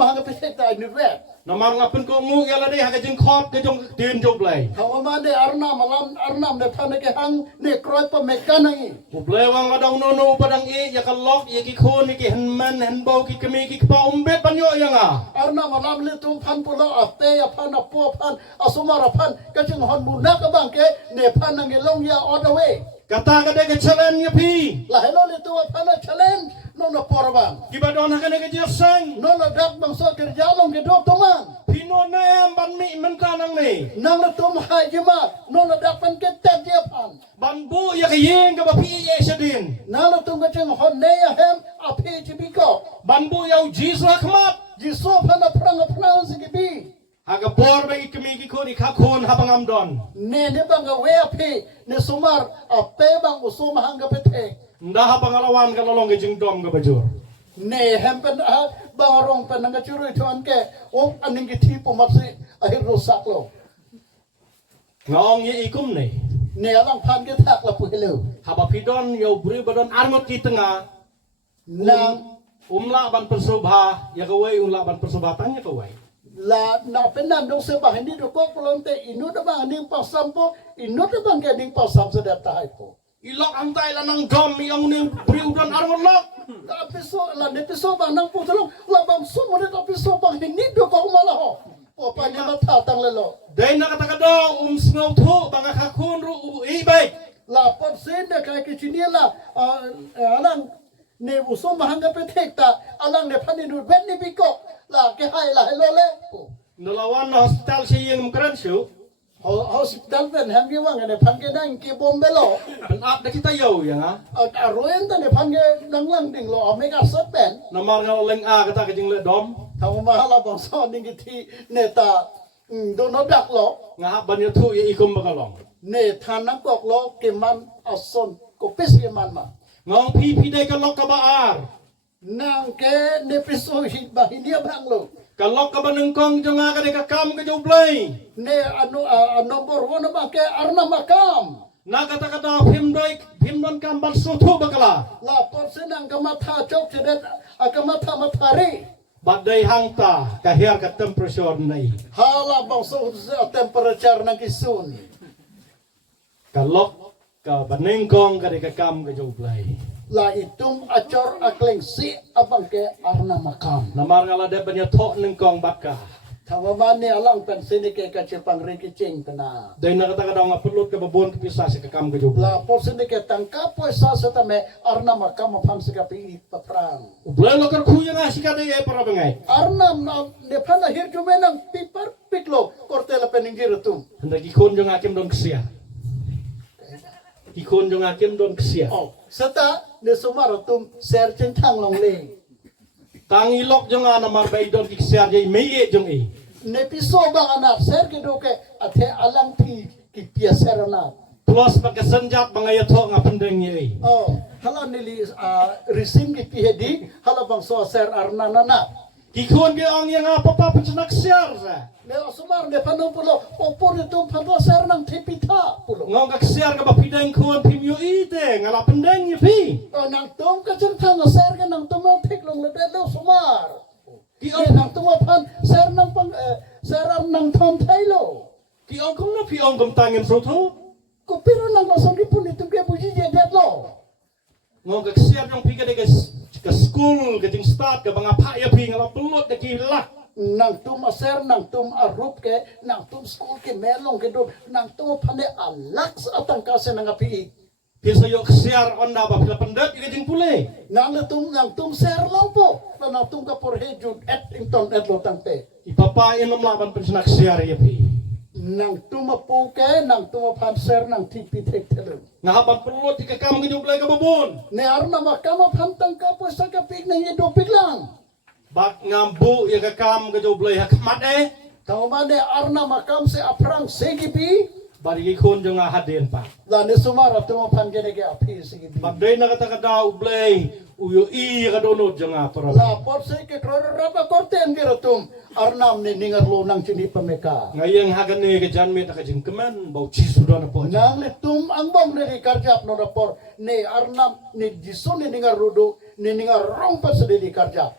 hanga pisek ta ni red Namar ngapun ko ngu yala deh kajing khot kajong din joblay. hawama de arnam ne phane ke hang ne kroy pa mekanai Ublay wang adang nono padang i ya kalok ya ki kon ki henman henbau ki kemi ki pa umbet panyo ya nga. arnam alam le tum phan pulo ape ya phan apo phan asumar phan ka jing hon muna ka bang ke ne phan nang long ya all the way Kata ka deh challenge ya pi. la hello le tu phan challenge no na porban Gibadon ha kane kajing sang. no na dak bang so kerja long ke dok toman Pino na yan ban mi mentanang ni. nang na tum hai jema no na dak pan ke tet dia pan Ban bu ya kiyeng ka ba pi ya sedin. nang na tum ka jing hon ne ya hem ape jibiko Ban bu yaw Jesus rahmat. jiso phan na prang sigibi Haga bor ba ikmi ki kon ikakon habang amdon. ne bang we ape ne sumar ape bang usum hanga pete Ndah pangalawan ka lolong kajing dom ka bajur. ne hempen bangarong pen nga churu tuan ke o aning ki tipo mapsi ahir rusak lo Ngaong ye ikum ni. ne alang phan ke thak la puhelo Haba pidon yaw beri badon arngot ki tengah. nang Umla ban persobha ya kawai umla ban persobha tanya kawai. la na penan dong se bah ni do ko polonte inu da bang ning pa sampo inu da bang ke ning pa sam se da tai po Ilok antai lanang dom yang ni beri udon arngot lok. la piso la ne piso bang nang putulong la bang sumo de piso bang ni do ko mala ho o pa ni ma ta tang le lo Dai na kata kada snow thu banga kakun ru ibai. la pot sen de kai ki chinia la alang ne usum mahanga pe thekta alang ne phani nu ben ni biko la ke hai la hello le Nalawan na hospital siya yung makaran siyo. hospital ben ham gi wang ne phan ke nang ki bombe lo Penap na kita yaw ya nga. aroen ta ne phan ke nang lang ding lo me ga sat ben Namar nga leng a kata kajing le dom. thang ma hala bang so ning ki thi ne ta do no dak lo Nga ban yu thu ya ikum bakalong. ne than nang kok lo ke man ason ko pis ke man ma Ngong pi day kalok ka baar. nang ke ne piso hit ba hinia bang lo Kalok ka ba nengkong jo nga ka de kakam ka jo blay. ne nomor 1 ba ke arna makam Na kata kata himdon kam bal suthu bakala. la porsen ang kamatha chok chedet akamatha mathari Baday hangta kahir ka temperature nai. hala bang so temperature nang kisun Kalok ka ba nengkong ka de kakam ka jo blay. la itum acor akleng si abang ke arna makam Namar nga la de banya thok nengkong baka. tawaman ni alang pensini ke kacipang riki cing kena Day na kata kata nga perlut ka babon ka pisa sa kakam ka jo blay. la porsen ke tangka po sa tame arna makam apang sikapi paprang Blay lo kar kuya nga si kada ye para bangay. arna ne phana hir jumenang pipar piklo kortela peningir tum Hendak ikon jo ngakim don ksia. Ikon jo ngakim don ksia. oh serta ne sumar tum ser ching thang long le Tang ilok jong ana mar bai don ki share je mei e jong e. ne piso bang anak ser ke do ke athe alang thi ki pia ser na Plus pagkasanjat mga yato nga pendeng e. oh hala nili resim ki pi hedi hala bang so ser arna na Kikon ke ang yang apa pa pencenak share sa. ne sumar ne panu pulo opor tum panu ser nang thi pita pulo Ngong ka share ka ba pideng kuan pimyo ite ngala pendeng ye pi. nang tum ka ching thang ser ke nang tum thik long le de lo sumar Ki Ki nang tum pan ser nang pang ser ar nang thom thailo Ki ong kong na pi ong gom tangin so to. ko pero nang lo song pun itu ke buji je det lo Ngong ka share jong pi ka de ka school ka ting start ka banga pa ya pi ngala pelot de ki lak. nang tum aser nang tum arup ke nang tum school ke melong ke do nang tum pane alak sa atang ka se nang api Pisa yo share onda ba pila pendet ka ting pule. nang tum ser long po nang tum ka por he jud et inton et lo tang te Ipapa inom laban pencenak share ya pi. nang tum po ke nang tum pan ser nang tipi tek telu Nga haban pelot ka kam ka jublay ka babon. ne arna makama pan tang ka po sa ka pik nang yedo piklang Bak ngambu ya ka kam ka jublay hakmat eh. tau ma ne arna makam se aprang segipi Bari ki kun jong hadin pa. la ne sumara tum pan gene ke api segipi Bagday na kata kada ublay uyo i ka donod jong para. la por se ke kror rapa korten gira tum arnam ne ningar lo nang chini pameka Ngayang hagan ni ka jan met ka jing keman bau cisu do na po. nang le tum ang bom ne di karja no rapor ne arnam ne jiso ne ningar rudo ne ningar rong pa se di karja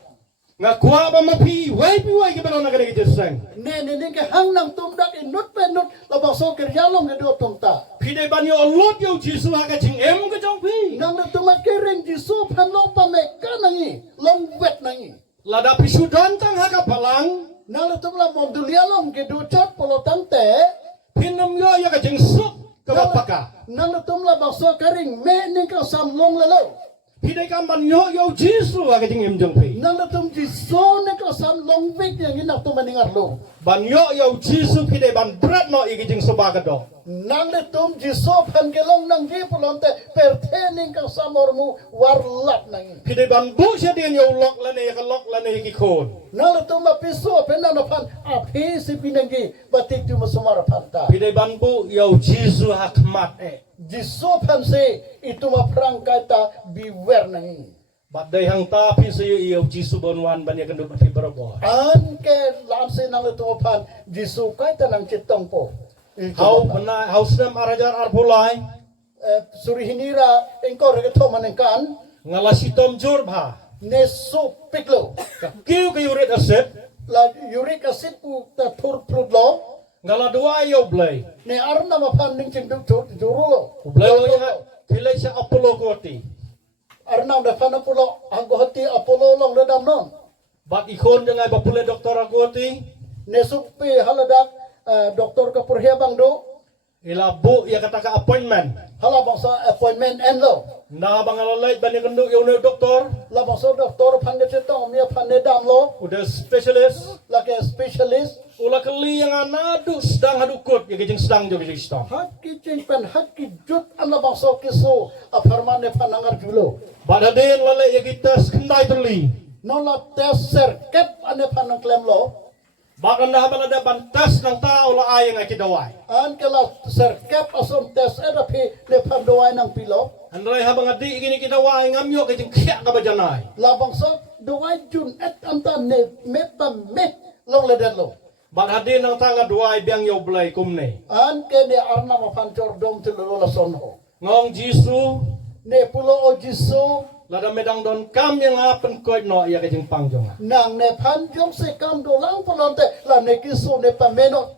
Nga kuha ba mapi wai pi wai ka ba na ka ni jesang. ne ke hang nang tum dak inut pe nut labang so kerja long ne do tum ta Pide banyo olot yo cisu ha ka jing em ka jong pi. nang le tum kereng jiso pan lo pameka nangi long wet nangi Lada pisu dantang ha ka palang. nang le tum la mondulia long ke do chat polo tante Pinam yo ya ka jing suk ka bapaka. nang le tum la bang so kering me ne ka sam long lelo Pide ka banyo yo cisu ha ka jing em jong pi. nang tum ji so ne ko sam long vik yang ina tum maningar lo Banyo yo cisu pide ban berat no i ka jing soba ka do. nang tum ji so phan ke long nang ji pulonte per the ning ka sam ormu war lat nang Pide ban bu siya din yo lok la ne ka lok la ne ki kon. nang tum ma piso pena no phan a phi si pinangi batik tu masumara phan ta Pide ban bu yo cisu hakmat eh. ji so phan se itu ma prang kaita beware nang Badai hang tapi sayo iyo jisu bonwan banyak kenduk mati berabo. an ke lam se nang tum phan ji so kaita nang chitong po Hau mana hau senam arajar arbulai suri hinira engkau rege to manengkan ngalasi tom jur bha. ne so piklo Kiu ke yurit aset la uric acid pu ta thur prut lo ngala dua yo blay. ne arna ma pan ning ching duk juru lo Blay lo ya kile sa apollo koti. arna da pan pulo anggo hati apolo long le dam non Bat ikon dengan bapule doktor koti. ne supi haladak doktor ka purhia bang do Ila bu ya kata ka appointment. hala bangsa appointment en lo Na bangalalay banyak kenduk yo ne doktor. la bangsa doktor pan de chetong mia pan de dam lo Udah specialist. la ke specialist Ula keli yang anadu sedang hadukut ya kejeng sedang jo kejeng sedang. hak ki ching pen hak ki jut ala bangsa ki so a farman ne panangar julo Badadin lalai ya kita sekendai terli. non la tes serkep ane panang klem lo Bahkan dah balada bantas ng tao la ayang ay kidaway. an kala serkep asom tes ada pi le pandoai nang pilo Andray habang adi igini kidaway ngamyo kajeng kya ka ba janay. labang so doai jun et anta ne me pa me long le lo Badadin ng tanga duay biyang yaw blay kumne. an ke ne arna ma pancor dom til lo la sonho Ngong Jisu ne pulo o jiso lada medang don kam yang apen koit no ya kajeng pangjong. nang ne panjong se kam do lang polonte la ne kiso ne pa menot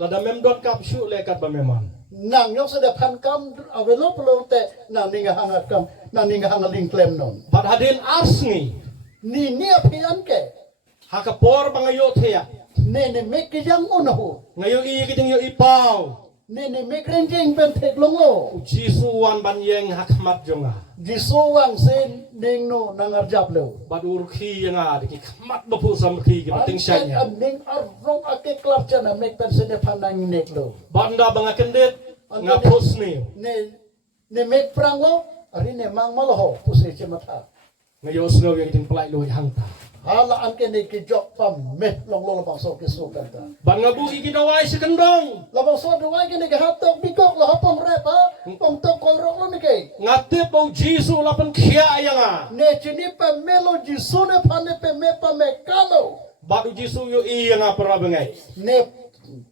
Lada mem don kapsu lekat ba memang. nang nyok se de pan kam avelo polonte nang ninga hangat kam nang ninga hangaling klem non Badadin arsngi ni apian ke hakapor bangayo teya. ne me ke jang unahu Ngayo i kajeng yo ipaw. ne me krenjing pen tek long lo Jisu wan banyeng hakmat jonga. jisowang sen ning no nangar japlo Badur ki yang ada ki kamat bapu sam ki ki penting syanya. ning arrong ake klap chana mek pen sene panang nek lo Banda banga kendet ngapus ni. ne mek prang lo Ari ne mang malaho pusi cimata. Ngayon snow yang iting pelai luwi hangta. Hala an kene ki jok pam meh long lo bang so ki so kanta. Ban ngabuhi kinawai si kendong. Labang so duwai kene ki hatok bikok lo hapom repa. Pom tok ko rok lo ni ke. Ngatip bau Jisu lapan kia yang Ne chini pa melo jisune pane pe me pa me kalo. Batu Jisu yo iya ngapara bengai. Ne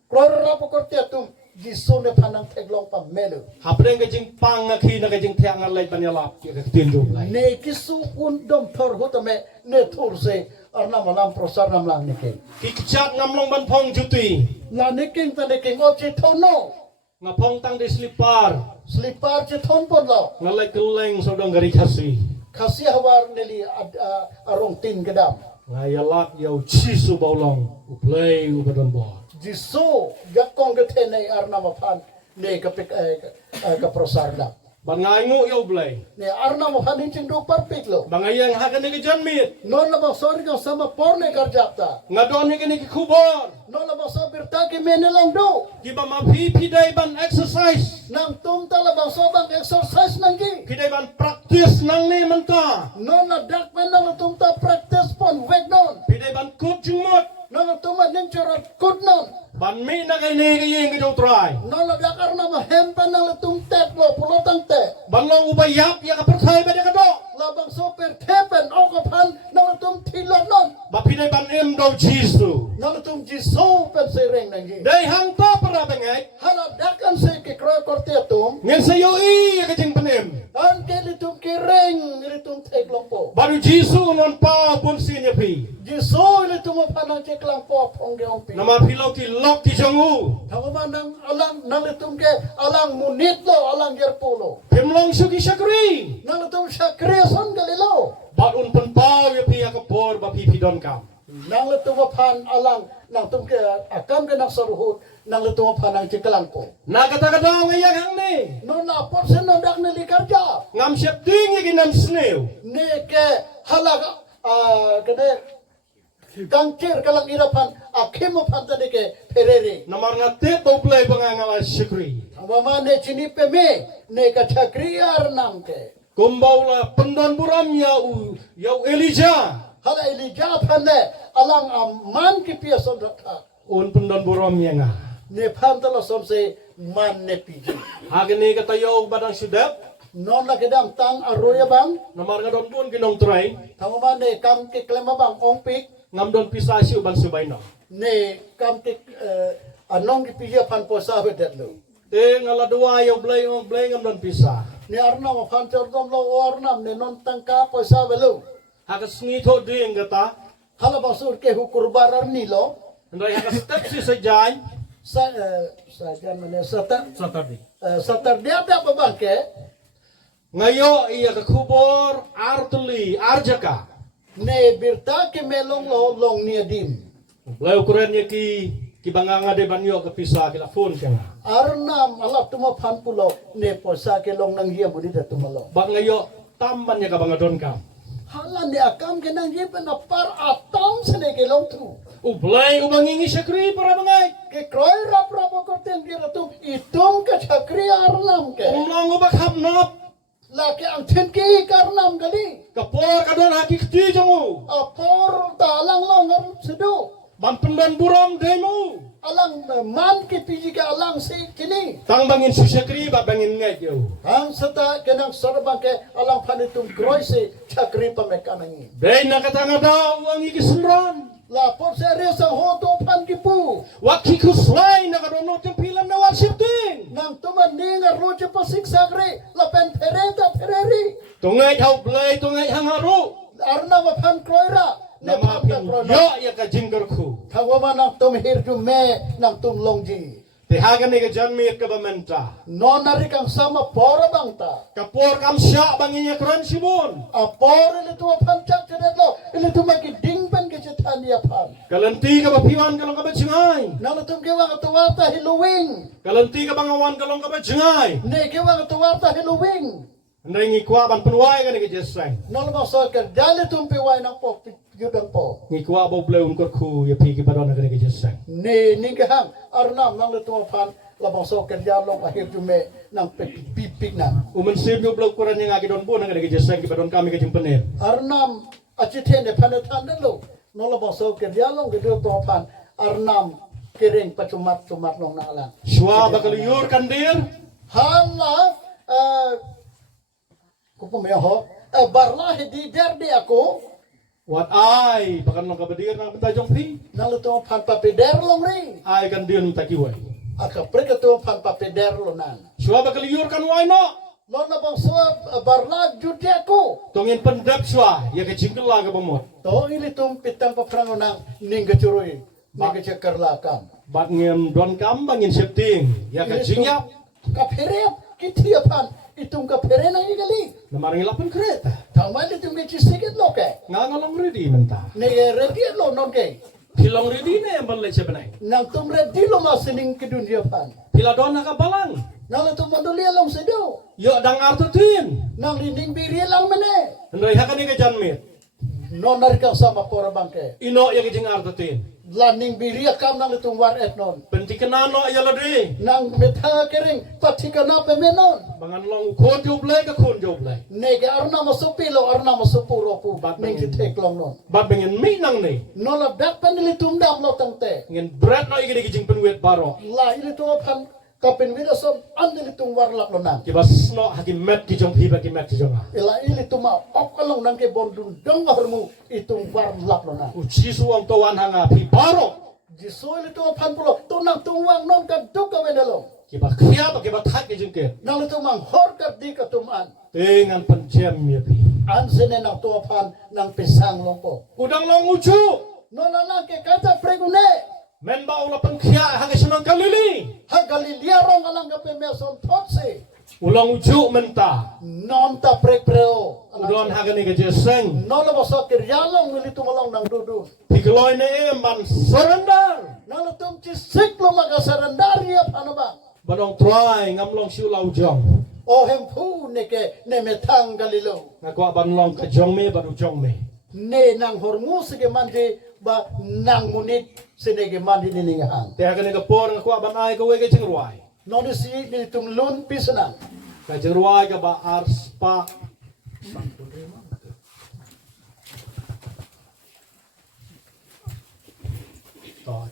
kloro rapo korte tum jisune panang teglong pa melo. Hapren kejing pang ngaki na kejing tiang ngalai panyalap ya ketindu lai. Ne kisu undom thor hutame ne thur se arna malam prosar nam lang ne ke. Kikcat ngamlong ban pong juti. La ne king ta ne king o chi thono. Ngapong tang di selipar. Slipar chi thon pon lo. Ngalai keleng sodong gari kasi. Kasih hawar neli arong tin gedam. Ngayalak yau Jisu baulong. Uplay ubadon bor. Jisu jakong getene arna mapan ne kapik ka prosarda. Ban ngaingu yau blay. Ne arna mapan hincing do parpik lo. Bangayang hakan ni kejanmit. Non la basori ka sama porne karjapta. Ngadon ni kini kubor. Non la baso birta ki menelang do. Kiba mapipidai ban exercise. Nang tum tala baso bang exercise nanggi. Kidai ban praktis nang ni menta. Non la dak menang tum ta practice pon weg non. Pidai ban kut jumot. Non tum ning chorot kut non. Ban mi na kay ni kayeng kajau try. Non la dak arna ma hempan nang tum tek lo pulotang te. Ban long ubayap ya kapercay ba dia kadok. Labang soper tepen okapan nang tum tilon non. Ba pidai ban em daw Jisu. Nang tum jiso pen sereng nanggi. Dai hang to para bangay. Hala dakan se ke kroy korte tum. Ngin sayo ya kajing panem. An ke litum kireng litum teglong po. Baru Jisu non pa pun sinya pi. Jiso litum panang teklang po pongge ompi. Nama pilau ki lok ki jongu. Tama nang alang nang litum ke alang munit lo alang gerpulo. Pimlong suki syakri. Nang litum syakriason galilo. Batun pun pa ya pi akapor ba pipidon kam. Nang litum pan alang nang tum ke akam ke nang saruhut nang litum panang teklang po. Nakata-kata ngayang hang ni. Non apor sen non dak nili karja. Ngam siap tinggi ginam snew. Ne ke halag kene kangkir kalang irapan akhim pan tadi ke perere. Namar ngate bau play bangangala syakri. Mama ne chini pe me ne ka chakriar nam ke. Kumbaula pendon buram yau Elijah. Hala Elijah pan ne alang man ki pia son rakha. Un pendon buram yang Ne pan tala son se man ne piji. Hagani kata yau badang sudap. Non la kedam tang aroya bang. Namar ngadon pun ginong try. Mama ne kam ke klema bang ongpik. Ngam don pisasi uban subayno. Ne kam ke anong ki piji pan posa bedet lo. Te ngala dua yau blay ngam don pisah. Ne arna ma pan chordom lo ornam ne non tangka posa velo. Hakas ngito ding kata. Hala basur ke hukur barar nilo. Ndai hakas step si sajay. Saja mana Saturday. satar dia ada babangke. Ngayo iya kakubor artuli arjaka. Ne birta ke melong lo long nia dim. Blay ukurannya ki banganga de banyo ke pisah kila phone kanga. Arnam ala tuma pan pulo ne posa ke long nang hia budi da tumalo. Bang ngayo tambannya ka bangadon kam. Hala ne akam ke nang hia na par atam sene ke long tu. Blay ubangingi syakri para bangay. Ke kroy rap rap ko ten dia tu itum ke chakri arnam ke. Umlong ubak hamnap. La ke ang ten ke karnam gali. Kapor kadon haki kti jongu. Apor talang long ar sedu. Ban pendon buram demo. Alang man ke piji ke alang si kini. Tang bangin syakri ba bangin ngay yo. Ang sata kenang sorbang ke alang panitum groise chakri pamekanangi. Day nakatanga daw ang ikisunran. La por series ang hoto pan kipu. Waki kuslay nakadono tempilan na worship ting. Nang tuman ninga roje pasik sagre la pen pereta pereri. Tungay hau blay tungay hangaru. Arna mapan kroira. Ne Nama panta pin kroira. yo ya ka jinggarku. Tawama nang tum hirju me nang tum longji. Tihagan ni ka janmi ka bamenta. Non nari kang sama pora bangta. Kapor kam sya banginya kuran sibon. Apor ile tu pancak cedelo. Ile tu maki dingpen ke cetania pan. Kalanti ka bapiwan kalong ka ba jingay. Nang tum gewang tuwata hiluwing. Kalanti ka bangawan kalong ka ba jingay. Ne gewang tuwata hiluwing. Ndai ngikwa ban penuai ka ni ka jesang. Non ma so ke dale tum pe wai nang po yudang po. Ngikwa bo blay unkur ku ya pigi badon ka ni ka jesang. Ne ningahang arnam nang le tu pan labang so kerja long akhir jume nang pipik na Umen sim yo blok kuran yang agi don bon nga dagi jeseng ki badon kami ka jimpener. arnam acite ne panatan lo no labang so kerja long gedo to pan arnam kering pacumat cumat long nalan Shwa bakal yur kandir. hala kupo me ho barlah di derde ako Wat ai bakan long kabadir nang betajong pi. nang to pan papeder long ring Ai kan dion takiwai. aka preka to pan papeder lo nan Shwa bakal yur kan wai no. lo na bang so barlah judi ako Tongin pendap shwa ya ke jingkel la ka bamot. to ili tum pitang paprango nang ningga curui ningga cekar lakam Bat ngem don kam bangin septing ya ke jingyap. kapere kitiapan itung kapere nang igali Namarang ilapan kereta. tamal itung gichisigit lo ke Nga ngalong ready menta. ne ready lo non ke Pilong ready na yang balai sebenai. nang tum ready lo masining ke dunia pan Pila don ka balang. nang tum manduli long sedo Yo dang artutin. nang lining biri lang mene Ndai hakan ni ka janmit. non narika sama pora bangke Ino ya ke jing artutin. laning biri akam nang itung war et non Penti kenano ya ladi. nang metha kering patika na pe menon Bangan long kon jo blai ka kon jo blai. nege arna masupilo arna masupuro pu Bat ning tek long non Bat bengin mi nang ni. nola dak panili tumdam lo tangte Ngin berat no iki jing penwet baro. la ili to pan kapin vida som andili tum warlak lo nang Ki bas no hakim met ki jong hiba ki met ki jong. ila ili tuma okalong nang ke bondun dong harmu itung warlak lo nang Uci suang tawan hanga pi baro. jiso ili to pan pulo tunang tuwang non ka duka wenelo Ki ba kriya ba ki ba thak ki jing ke. nang li tumang hor ka di ka tuman Dengan penjem ya pi. an sene nang to pan nang pisang long po Udang long ucu. nona nang ke kata pregune Men ba ula pengkhiya haga senang kalili. ha galilia rong alang ka pe meson totse Ulang ucu menta. non ta prek preo Udon haga ni ka jeseng. nola boso kiryalong wili tumalong nang dudu Pigeloy na ban surrender. nala tum cisik lo maga sarandari apa ba Banong try ngamlong siulau jong. o hempu neke ne metang galilo Ngakwa banlong ka jong me baru jong me. ne nang hormu sige mandi ba nang munit sinege mandi niningahang Te haga ni ka por ngakwa banay ka wege jing ruay. noni si ni tum lun pisanang Ka jing ruay ka ba ars pa. Toh,